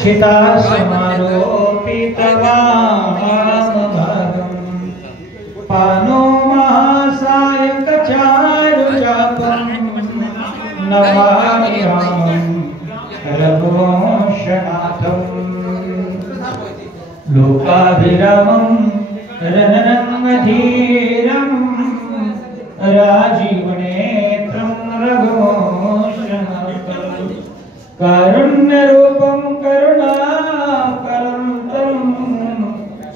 शिता समारोपितवामभागं पानो महासायकचारुचापं नमामि रामं रघुवंशनाथं लोकाभिरामं रणरङ्गधीरं राजीवनेत्रं रघुवंशनाथं कारुण्यरूपं करुणाकरं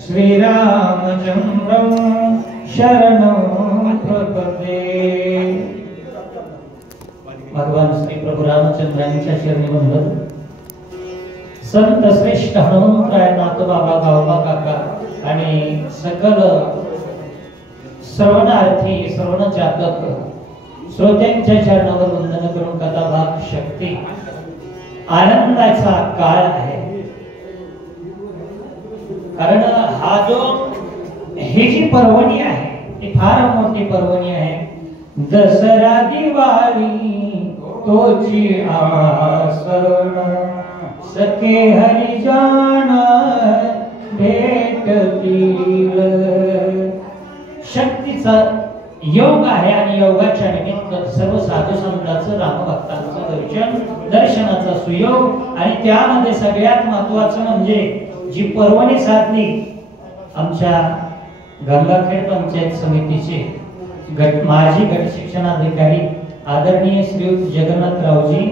श्रीरामचन्द्रं शरणं प्रपद्ये। भगवान श्री प्रभू रामचंद्रांच्या चरणी वंदन। संत श्रेष्ठ हनुमंतराय नाथबाबा गावबा काका आणि सकल श्रवणार्थी श्रवण जातक श्रोत्यांच्या चरणावर वंदन करून कथाभाग शक्ती आनंदाचा काळ आहे। कारण हा जो ही जी पर्वणी आहे ती फार मोठी पर्वणी आहे। दसरा दिवाळी तोची आसरण सखे हरिजान भेटतील। शक्तीचा योग आहे आणि योगाच्या निमित्त सर्व साधू संतांचं राम भक्तांचं दर्शनाचा सुयोग आणि त्यामध्ये सगळ्यात महत्त्वाचं म्हणजे जी पर्वणी साधली आमच्या गंगाखेड पंचायत समितीचे माजी गट शिक्षणाधिकारी आदरणीय श्री जगन्नाथरावजी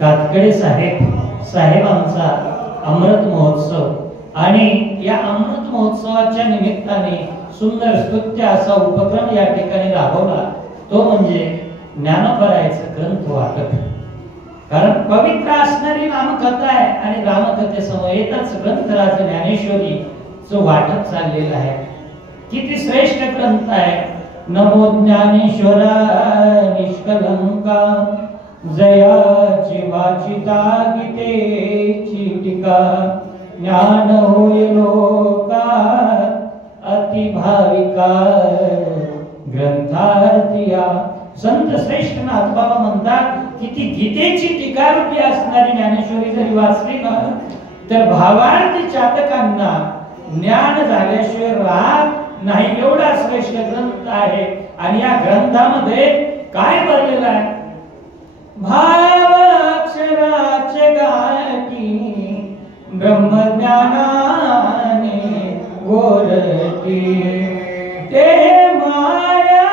कातकडे साहेबांचा अमृत महोत्सव आणि या अमृत महोत्सवाच्या निमित्ताने सुंदर स्तुत्य असा उपक्रम या ठिकाणी राबवला तो म्हणजे ज्ञानोबरायचं ग्रंथ वाटप। कारण पवित्र असणारी रामकथा आहे आणि रामकथेसमवेतच ग्रंथराज ज्ञानेश्वरी जो वाटप चाललेला आहे। किती श्रेष्ठ ग्रंथ आहे। नमो ज्ञानेश्वरा निष्कलंका जयाची वाचिता गीतेची टीका ज्ञान होय लोका अति भाविका ग्रंथार्थिया। संत श्रेष्ठ नाथबाबा म्हणतात की ती गीतेची टीका रूपी असणारी ज्ञानेश्वरी जरी वाचली ना तर भावार्थी चातकांना ज्ञान झाल्याशिवाय राहत नाही एवढा श्रेष्ठ ग्रंथ आहे। आणि या ग्रंथामध्ये काय भरलेलं आहे? भाव अक्षराचे गाठी ब्रह्मज्ञानाने गोरटी ते माया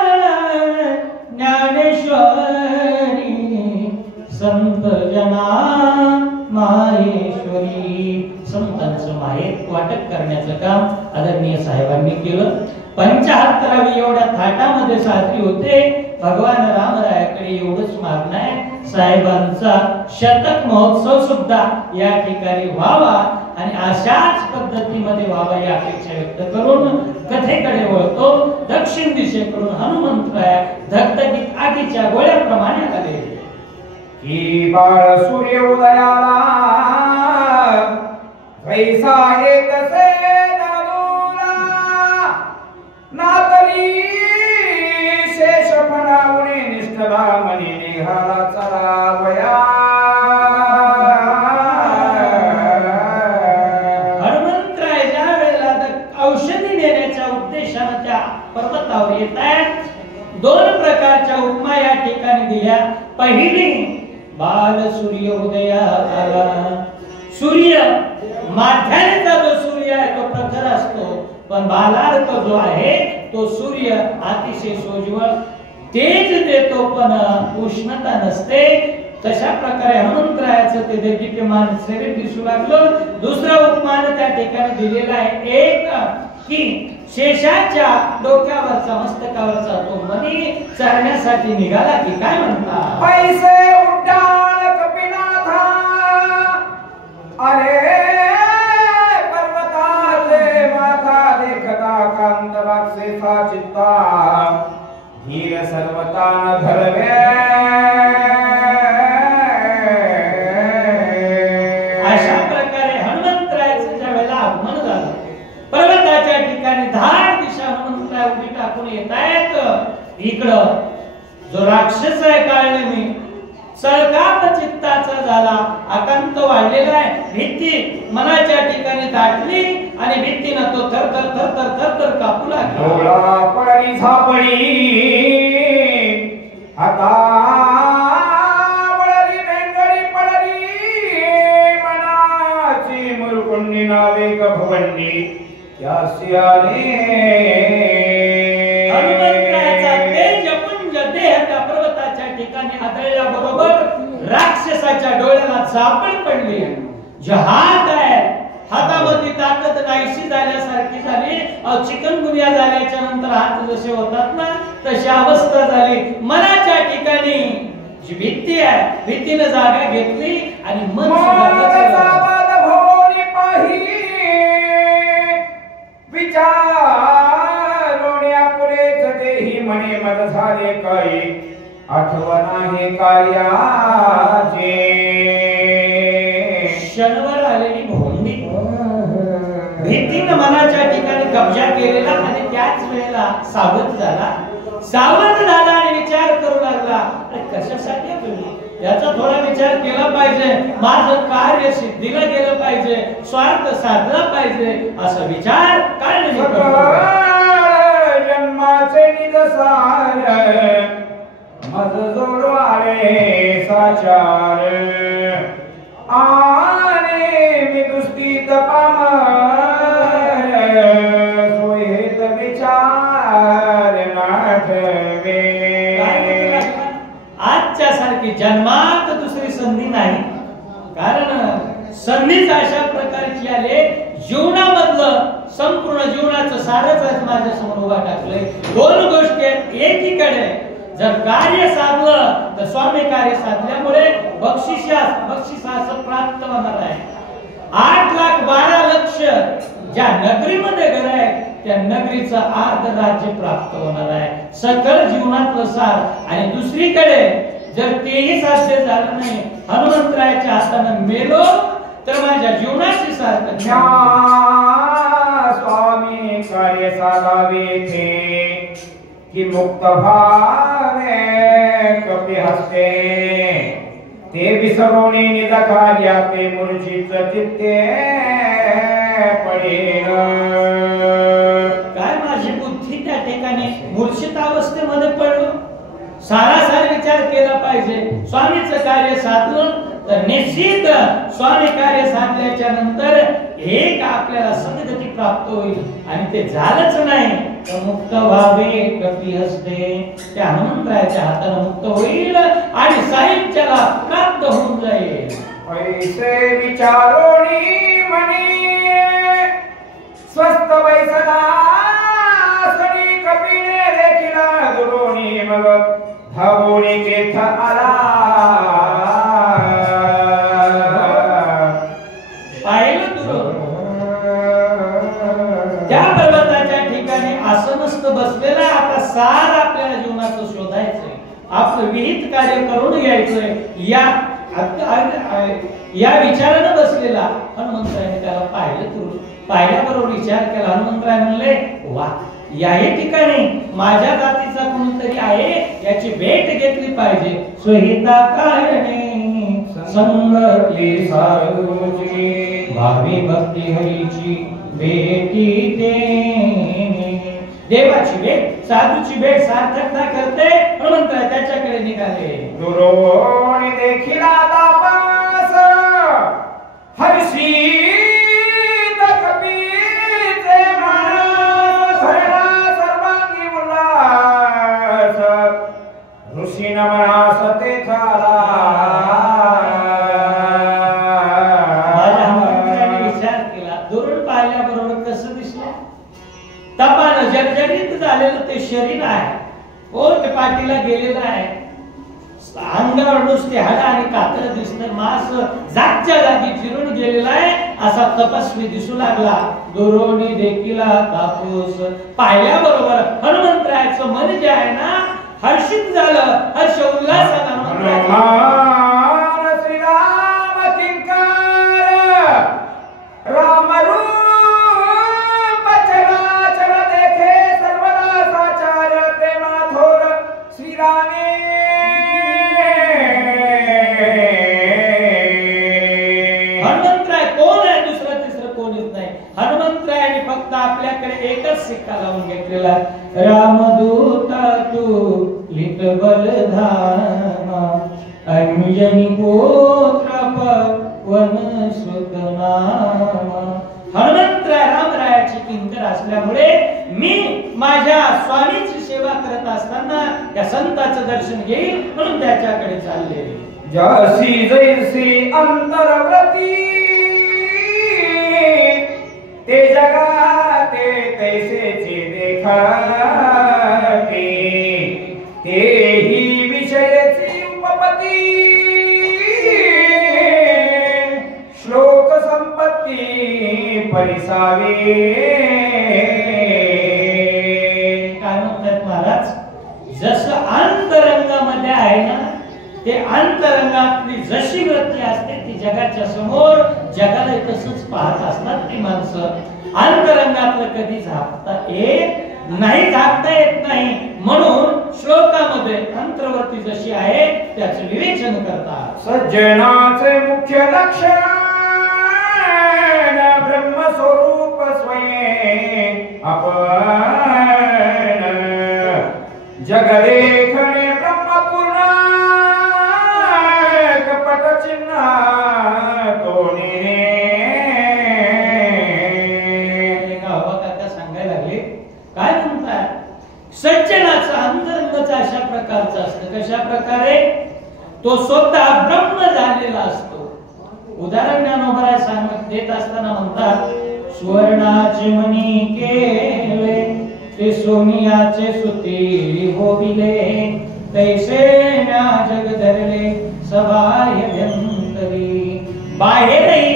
ज्ञानेश्वरी संत जना माहेश्वरी। संतांचं माहेर वाटप करण्याचं काम आदरणीय साहेबांनी केलं। 75वी एवढ्या थाटामध्ये साजरी होते। भगवान रामरायाकडे एवढंच मागणं आहे साहेबांचा शतक महोत्सव सुद्धा या ठिकाणी व्हावा आणि अशाच पद्धतीमध्ये व्हावा या अपेक्षा व्यक्त करून कथेकडे वळतो। दक्षिण दिशेकडून हनुमंतराय धगधगीत आगीच्या गोळ्याप्रमाणे आले की बाळ सूर्योदयाला कैसा येतसे दादूला नातरी शेषपणामुळे निष्ठला मनी निघाला चलावया। हनुमंतराय ज्या वेळेला औषधी देण्याच्या उद्देशाने त्या पर्वतावर येत आहेत दोन प्रकारच्या उपमा या ठिकाणी दिल्या। पहिली बाल सूर्योदयाला सूर्य माध्याचा जो सूर्य आहे तो प्रखर असतो पण बालार्क जो आहे तो सूर्य अतिशय सोज्वळ तेज देतो पण उष्णता नसते। तशा प्रकारे हनुमंतरायाचं ते दीप्यमान शरीर दिसू लागलं। दुसरा उपमान त्या ठिकाणी दिलेला आहे एक की शेषाच्या डोक्यावरचा मस्तकावरचा तो मणी चरण्यासाठी निघाला की काय म्हणतात पैसे उड्डाण कपिनाथा अरे पर्वताचे माथा देखता कांत राक्षसा चित्ता धीर सर्वता धरवे। अशा प्रकारे हनुमंतरायाचं ज्या वेळेला आगमन झालं पर्वताच्या ठिकाणी धाड दिशा हनुमंतराय उडी टाकून येत आहेत। इकडं जो राक्षस आहे काळनेमी सळकाप चित्ताचा झाला आकांत वाढलेला आहे. भीती मनाच्या ठिकाणी दाटली आणि भीतीनं तो थर थर थर थर थर थर कापू लागला. डोळा पडली झापडी आता वळली भेंगडी पडली मनाची मुरकुंडी नावे भवंडी या सियाने हनुमंताचा तेजपुंज देह त्या पर्वताच्या ठिकाणी आदळल्याबरोबर राक्षसाच्या डोळ्याला झापड पडली. जे हात आहे हातामध्ये ताकद नाहीशी झाल्यासारखी झाली. चिकनगुनिया झाल्याच्या नंतर हात जसे होतात ना तशी अवस्था झाली. मनाच्या ठिकाणी जी भीती आहे भीतीने जागा घेतली आणि मन विचारोण्या पुरेच देही म्हणे मद झाले काही आठवण आहे कार्याचे. क्षणभर आलेली भोंडी भीतीनं मनाच्या ठिकाणी कब्जा केलेला आणि त्याच वेळेला सावध झाला आणि विचार करू लागला. कशासाठी तुम्ही याचा थोडा विचार केला पाहिजे. माझं कार्य सिद्धीला गेलं पाहिजे, स्वार्थ साधला पाहिजे असा विचार काय जन्माचे निदसार मज जोडवारे साचार आने मी दुस्तीत पामर सोयेत विचार नाठवे. आजच्या सारखी जन्मात दुसरी संधी नाही. कारण संधीच अशा प्रकारची आले जीवनामधलं संपूर्ण जीवनाचं सारच आज माझ्या समोर उभा टाकलंय. दोन गोष्टी आहेत. एकीकडे जर कार्य साधलं तर स्वामी कार्य साधल्यामुळे बक्षिसास प्राप्त होणार आहे. 8,12,00,000 ज्या नगरीमध्ये घर आहे त्या नगरीचं अर्ध राज्य प्राप्त होणार आहे. सकल जीवनातलं सार. आणि दुसरीकडे जर तेही साध्य झालं नाही हनुमंतरायाच्या हातानं मेलो तर माझ्या जीवनाची सार्थकता. स्वामी कार्य साधावे थे कि मुक्त भावे कपी हस्ते ते विसरोनी निज कार्या ते मूर्छित चित्ते पडेल. काय माझी बुद्धी त्या ठिकाणी मूर्छित अवस्थेमध्ये पडलो. सारासार विचार केला पाहिजे. स्वामीचं कार्य साधलं तर निश्चित स्वामी कार्य साधल्याच्या नंतर एक आपल्याला सद्गती प्राप्त होईल. आणि ते झालंच नाही तर मुक्त व्हावे कपी हस्ते त्या हनुमंतरायाच्या हाताने मुक्त होईल आणि साहित्याला प्राप्त होऊन जाईल. ऐसे विचारोनी मनी स्वस्त बैसला सडी कपीने देखिला दुरोनी मग धावोनी केथ आला. पाहिलं दुरोण त्या पर्वताच्या ठिकाणी आसनस्थ बसलेला. आता सार आपल्याला जीवनाचं शोधायचंय, आपलं विहित कार्य करून घ्यायचंय. या विचारानं बसलेला हनुमंतरायाने त्याला पाहिलं. पाहिल्याबरोबर विचार केला. हनुमंतराय म्हणले वा याही ठिकाणी माझ्या जातीचा कोणतरी आहे याची भेट घेतली पाहिजे. स्वहिता कारणे संगली साधूची भावी भक्ती हरीची भेटी ते. देवाची भेट साधूची भेट सार्थकता करते. हनुमंतराय त्याच्याकडे निघाले. दुरोणी देखिला तापस हर्षी कपीचे मानस हरणा सर्वांगी उल्लास ऋषी नमनास ते झाला. माझ्या हनुमंतरायाने विचार केला. दुरून पाहिल्याबरोबर कसं दिसलं. तपानं जर्जरित झालेलं ते शरीर आहे. ओठ पाठीला गेलेलं आहे. अंगावर नुसते हाड आणि कातळ दिसणं. मांस जागच्या जागी चिरून गेलेला आहे असा तपस्वी दिसू लागला. दुरोणी देखील कापूस पाहिल्याबरोबर हनुमंतरायाचं मन जे आहे ना हर्षित झालं. हर्ष उल्हासाला श्रीराम किंकर राम रूप चराचर देखे सर्वदा साचार प्रेमा थोर श्रीरामे एकच शिक्का लावून घेतलेला रामदूता तू लित बलधामा अंजनी गोत्र पवन सुतनामा। हनुमंतराय रामरायाची किंकर असल्यामुळे मी माझ्या स्वामीची सेवा करत असताना त्या संताचं दर्शन घेईल म्हणून त्याच्याकडे चालले। जसी जैसी अंतरव्रती ते जगाते तैसेचे देखाते तेही विषयची उपपती श्लोक संपत्ती परिसावे। काय म्हणतात महाराज, जसं अंतरंगामध्ये आहे ना ते अंतरंगातली जशी वृत्ती असते ती जगाच्या समोर जगाला तसंच पाहत असतात ती माणसं। अंतरंगातलं कधी झाकता येत नाही, झाकता येत नाही म्हणून श्लोकामध्ये अंतर्वृत्ती जशी आहे त्याचं विवेचन करतात। सज्जनाचे मुख्य लक्षण ब्रह्मस्वरूप स्वयं आपण जगदेखणे ब्रह्मपूर्ण कपट चिन्ह कोणी काका सांगायला लागले काय म्हणतात, सज्जनाचा अंतरंगच अशा प्रकारचा असतं। कशा प्रकारे, तो स्वतः ब्रह्म झालेला असतो। उदाहरण ज्ञानोबराय सांगत देत असताना म्हणतात, सुवर्णाचे मणी केले ते सोनियाचे सुती होविले तैसे म्या जग धरले सबाह्यभ्यंतरी। बाहेरही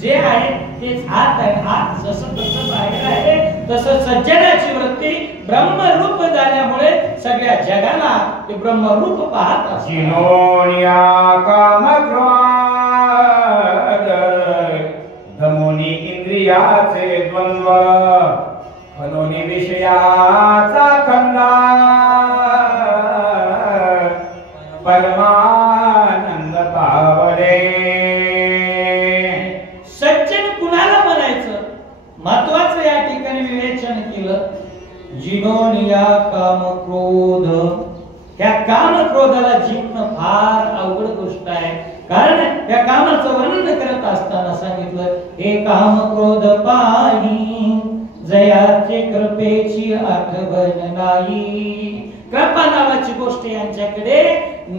जे आहे तेच आत आहे, आत जसं तसं बाहेर आहे तसं सज्जनाची वृत्ती ब्रह्मरूप झाल्यामुळे सगळ्या जगाला ते ब्रह्मरूप पाहत असतात। जिनोनिया कामक्रोध धमोनी इंद्रियाचे द्वंद्व खनोनी विषयाचा खंडा परमानंद पावले। सज्जन कुणाला म्हणायचं महत्वाचं या ठिकाणी विवेचन केलं। जिनोनिया काम क्रोध, त्या काम क्रोधाला जिंकणं फार अवघड गोष्ट आहे। कारण त्या कामाचं वर्णन करत असताना सांगितलं, हे काम क्रोध पाही जयाचे कृपेची आठवण नाही। कृपा नावाची गोष्ट यांच्याकडे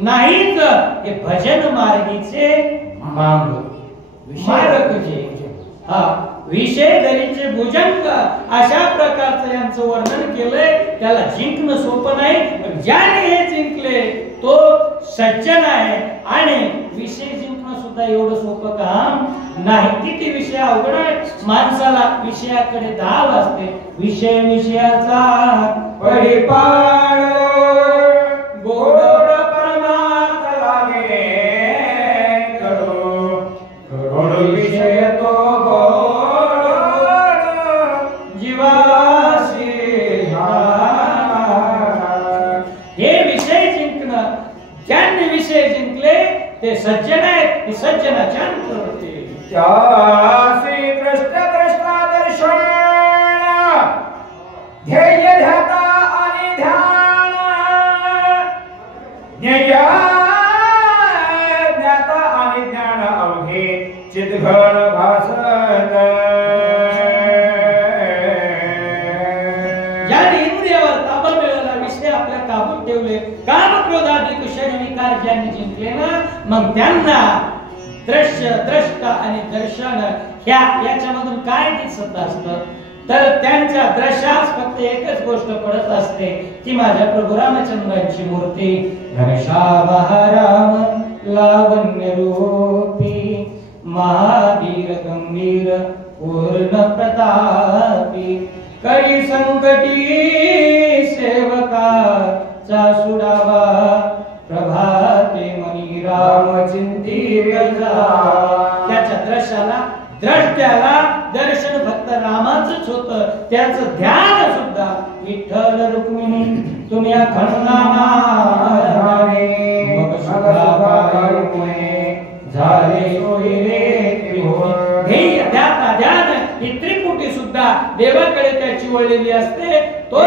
नाहीच, हे भजन मार्गीचे मार्ग जे विषय धरीचे भुजंग अशा प्रकारचं यांचं वर्णन केलंय। त्याला जिंकणं सोपं नाही, पण ज्याने हे जिंकले तो सज्जन आहे। आणि विषय जिंकणं सुद्धा एवढं सोपं काम नाही। किती विषय अवघड आहे, माणसाला विषयाकडे धाव असते। विषय विषयाचा परिपाळ गोड परमार्थ लागे करो करोड विषय तो ते सज्जन आहेत, ते सज्जनाच्या अंतर्वृत्ती। त्यासी दृष्ट दर्शन ध्येय ध्याता आणि ध्यान ज्ञाता आणि ज्ञान अवघे चितघन भासत। ज्याने इंद्रियावर ताबा मिळवला, विषय आपल्या काबूत ठेवले, काम क्रोधाधिक शरीर विकार ज्यांनी जिंकले ना, मग त्यांना दृश्य द्रष्टा आणि दर्शन याच्यामधून काय दिसत असतं, तर त्यांच्या दृश्यास फक्त एकच गोष्ट पडत असते, ती माझ्या प्रभू रामचंद्रांची मूर्ती। घनश्याम राम लावण्य रूपी महावीर गंभीर पूर्ण प्रतापी करी संकटी सेवकाचा सुडावा प्रभाते मनी राम चिंतिला। त्याच्या दृश्याला द्रष्ट्याला दर्शन फक्त रामाचंच होतं, त्याचं ध्यान सुद्धा विठ्ठल रुक्मिणी तुम्ही खंडामा झाले सोयरे ध्येय ध्याता ध्यान ही त्रिपुटी सुद्धा देवाकडे त्याची वळलेली असते तो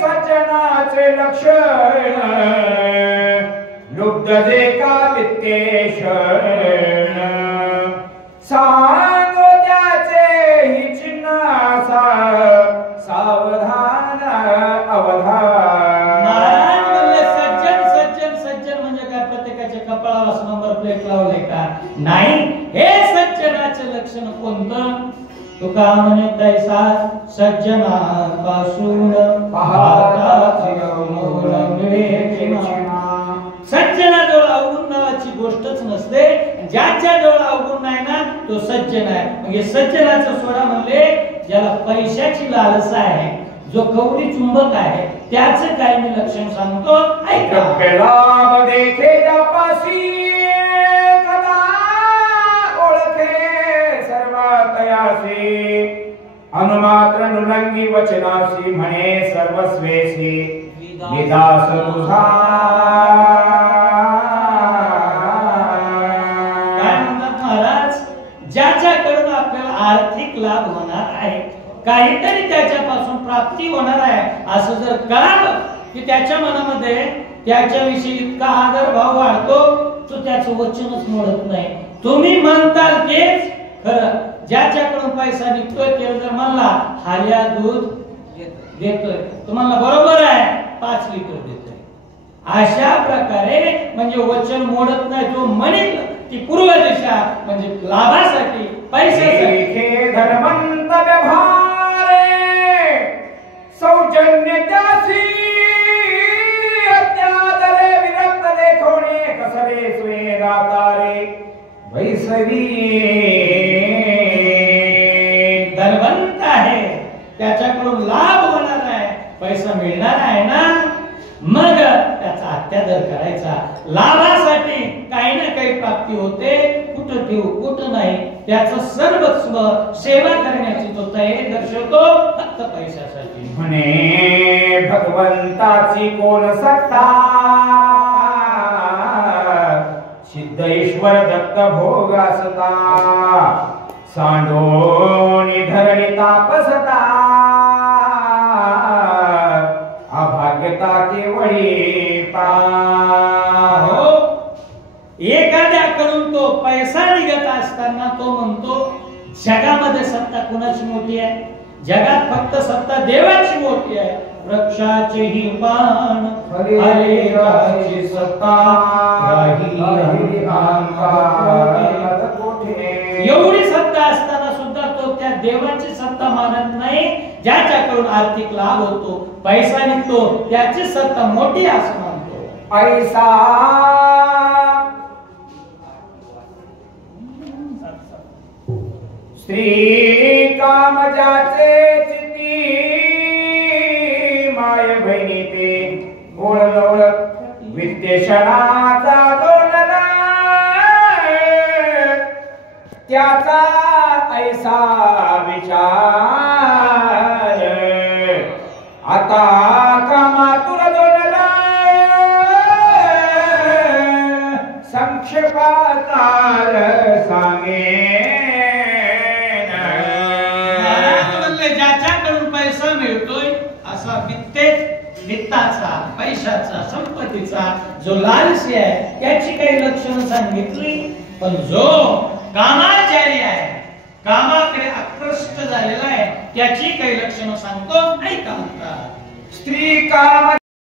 सज्जनाचे लक्षण लुब्ध जे का वित्तेषण सांगो त्याचे हि चिन्ह सावधान अवधान. महाराज म्हणले सज्जन सज्जन सज्जन म्हणजे काय प्रत्येकाच्या कपाळावर नंबर प्लेट लावले का नाही. हे सज्जनाचे लक्षण कोणतं तुका म्हणे तैसा सज्जनापासून सज्जनाजवळ अवगुण नावाची गोष्टच नसते. ज्याच्याजवळ अवगुण नाही ना तो सज्जन आहे. म्हणजे सज्जनाचं सोडा म्हणले ज्याला पैशाची लालसा आहे जो कवडी चुंबक आहे त्याचं काय मी लक्षण सांगतो ऐका. लाभ देखे जापासी कदा ओळखे सर्व तयासी अनुमात्र नुलंगी वचनासी म्हणे सर्वस्वेसी विदास तुझा. काय म्हणतात महाराज ज्याच्याकडून आपल्याला आर्थिक लाभ होणार आहे काहीतरी त्याच्यापासून प्राप्ती होणार आहे असं जर कळालं की त्याच्या मनामध्ये त्याच्याविषयी इतका आदर भाव वाढतो तो त्याचं वचनच मोडत नाही. तुम्ही म्हणताल तेच खरं. ज्याच्याकडून पैसा निघतोय ते जर म्हणला हाल्या दूध देतोय तुम्हाला बरोबर आहे 5 लिटर देतोय अशा प्रकारे म्हणजे वचन मोडत नाही. जो म्हणेल ती पूर्व दिशा म्हणजे लाभासाठी पैशासाठी धर्मंत व्यवहारे सौजन्य त्यासी अत्यादरे विरक्त देखोणे कसरे स्वे दातारे वैसवी. धनवंत आहे त्याच्याकडून लाभ होणार आहे पैसा मिळणार आहे ना मग त्याचा अत्यादर करायचा. लाभासाठी काही ना काही प्राप्ती होते कुठं ठेवू कुठं नाही त्याचं सर्वस्व सेवा करण्याची तो तयारी दर्शवतो फक्त पैशासाठी. म्हणे भगवंताची कोण सत्ता सिद्ध ईश्वर दत्त भोग असता सांडोनी धरणी तापसता अभाग्यता केवळी पा. एखाद्याकडून तो पैसा निघत असताना तो म्हणतो जगामध्ये सत्ता कुणाची मोठी आहे. जगात फक्त सत्ता देवाची मोठी आहे. वृक्षाचे ही पान हरेची सत्ता एवढी सत्ता असताना सुद्धा तो त्या देवाची सत्ता मानत नाही. ज्याच्याकडून आर्थिक लाभ होतो पैसा निघतो त्याची सत्ता मोठी असं मानतो. ऐसा स्त्री कामजाचे चित्ती माय बहिणी ते ओळख विद्येषणाचा दोनला त्याचा ऐसा विचार आता कामातुर दोनला संक्षेपाकार सांगे. ज्याच्याकडून पैसा मिळतोय असा वित्ताचा पैशाचा संपत्तीचा जो लालसी आहे त्याची काही लक्षणं सांगितली. पण जो कामाचारी आहे कामाकडे आकृष्ट झालेला आहे त्याची काही लक्षणं सांगतो ऐका. म्हणतात स्त्री काम